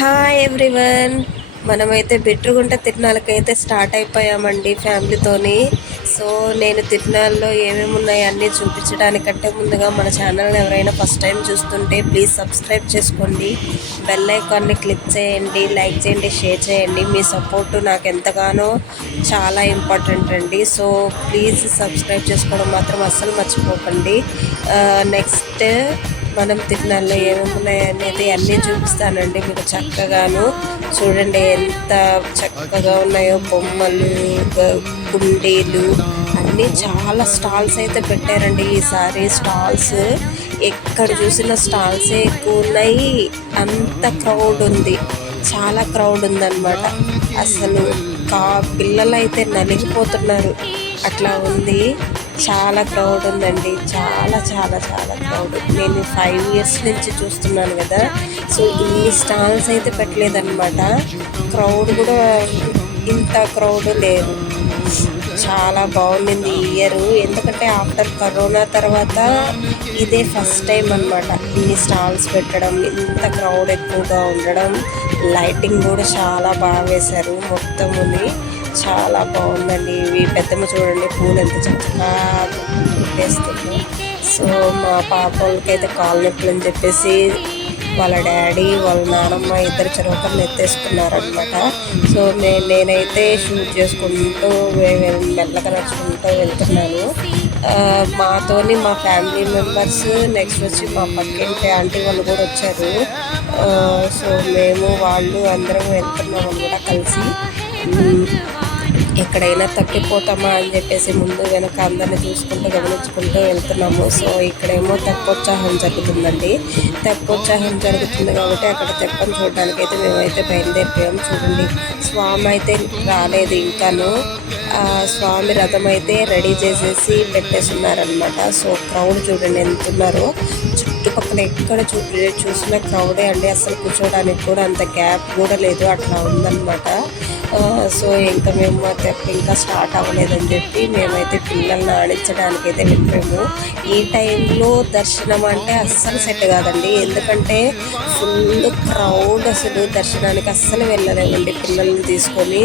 Hi everyone, మనమైతే బిట్రుగుంట తిరునాళ్ళకైతే start అయిపోయామండి ఫ్యామిలీతోని. So నేను తిరునాళ్ళలో ఏమేమి ఉన్నాయో అన్నీ చూపించడానికంటే ముందుగా మన ఛానల్ని ఎవరైనా ఫస్ట్ టైం చూస్తుంటే ప్లీజ్ సబ్స్క్రైబ్ చేసుకోండి, బెల్ ఐకాన్ని క్లిక్ చేయండి, లైక్ చేయండి, షేర్ చేయండి. మీ సపోర్ట్ నాకు ఎంతగానో చాలా ఇంపార్టెంట్ అండి. సో ప్లీజ్ సబ్స్క్రైబ్ చేసుకోవడం మాత్రం అస్సలు మర్చిపోకండి. నెక్స్ట్ మనం తిరునాళ్ళలో ఏమేమి ఉన్నాయి అనేది అన్నీ చూపిస్తానండి మీకు చక్కగాను. చూడండి ఎంత చక్కగా ఉన్నాయో బొమ్మలు, కుండీలు అన్నీ చాలా స్టాల్స్ అయితే పెట్టారండి. ఈసారి స్టాల్స్ ఎక్కడ చూసిన స్టాల్సే ఎక్కువ ఉన్నాయి. అంత క్రౌడ్ ఉంది, చాలా క్రౌడ్ ఉందన్నమాట. అసలు పిల్లలు అయితే నలిగిపోతున్నారు, అట్లా ఉంది. చాలా క్రౌడ్ ఉందండి, చాలా చాలా చాలా క్రౌడ్. నేను 5 years నుంచి చూస్తున్నాను కదా. సో ఇన్ని స్టాల్స్ అయితే పెట్టలేదన్నమాట. క్రౌడ్ కూడా ఇంత క్రౌడ్ లేదు. చాలా బాగుండింది ఈ ఇయర్, ఎందుకంటే ఆఫ్టర్ కరోనా తర్వాత ఇదే ఫస్ట్ టైం అన్నమాట ఇన్ని స్టాల్స్ పెట్టడం, ఇంత క్రౌడ్ ఎక్కువగా ఉండడం. లైటింగ్ కూడా చాలా బాగా వేశారు మొత్తముని, చాలా బాగుందండి. ఇవి పెద్దమ్మ చూడండి పూలు ఎంత చక్కగా వేస్తుంది. సో మా పాప వాళ్ళకైతే కాళ్ళు నొప్పులు అని చెప్పేసి వాళ్ళ డాడీ వాళ్ళ నానమ్మ ఇద్దరు చెరొకరిని ఎత్తేసుకున్నారనమాట. సో నేనైతే షూట్ చేసుకుంటూ మెల్లగా నడుచుకుంటూ వెళ్తున్నాను. మాతోని మా ఫ్యామిలీ మెంబర్స్, నెక్స్ట్ వచ్చి మా పక్కింటి ఆంటీ వాళ్ళు కూడా వచ్చారు. సో మేము వాళ్ళు అందరం వెళ్తున్నాం అనమాట కలిసి. ఎక్కడైనా తప్పిపోతామా అని చెప్పేసి ముందు వెనక అందరిని చూసుకుంటూ గమనించుకుంటూ వెళ్తున్నాము. సో ఇక్కడేమో తెప్పోత్సాహం జరుగుతుందండి. తెప్పోత్సాహం జరుగుతుంది కాబట్టి అక్కడ తెప్పని చూడడానికి అయితే మేమైతే బయలుదేరిపోయాము. చూడండి, స్వామి అయితే రాలేదు ఇంకాను. స్వామి రథం అయితే రెడీ చేసేసి పెట్టేస్తున్నారనమాట. సో క్రౌడ్ చూడండి ఎంత ఉన్నారో. చుట్టుపక్కల ఎక్కడ చూసిన క్రౌడే అండి. అసలు కూర్చోడానికి కూడా అంత గ్యాప్ కూడా లేదు, అట్లా ఉందన్నమాట. సో ఇంకా మేము ఇంకా స్టార్ట్ అవ్వలేదని చెప్పి మేమైతే పిల్లల్ని ఆడించడానికి అయితే వెళ్ళాము. ఈ టైంలో దర్శనం అంటే అస్సలు సెట్ కాదండి, ఎందుకంటే ఫుల్ క్రౌడ్. అసలు దర్శనానికి అస్సలు వెళ్ళలేదండి పిల్లల్ని తీసుకొని.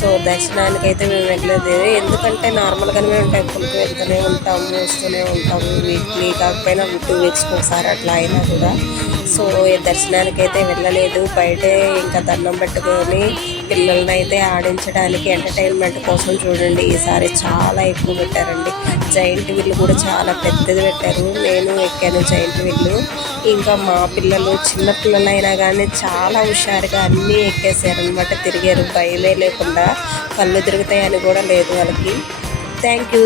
సో దర్శనానికి అయితే మేము వెళ్ళలేదు, ఎందుకంటే నార్మల్గానే మేము టెంపుల్కి వెళ్తూనే ఉంటాము, వస్తూనే ఉంటాము. వీక్లీ కాకపోయినా 2 weeks ఒకసారి అట్లా అయినా కూడా. సో దర్శనానికి అయితే వెళ్ళలేదు, బయటే ఇంకా దండం పెట్టుకొని పిల్లల్ని అయితే ఆడించడానికి ఎంటర్టైన్మెంట్ కోసం చూడండి ఈసారి చాలా ఎక్కువ పెట్టారండి. జైంట్ వీల్ కూడా చాలా పెద్దది పెట్టారు. నేను ఎక్కాను జైంట్ వీల్. ఇంకా మా పిల్లలు చిన్న పిల్లలైనా కానీ చాలా హుషారుగా అన్నీ ఎక్కేసారనమాట, తిరిగారు భయమే లేకుండా. కళ్ళు తిరుగుతాయని కూడా లేదు వాళ్ళకి. Thank you.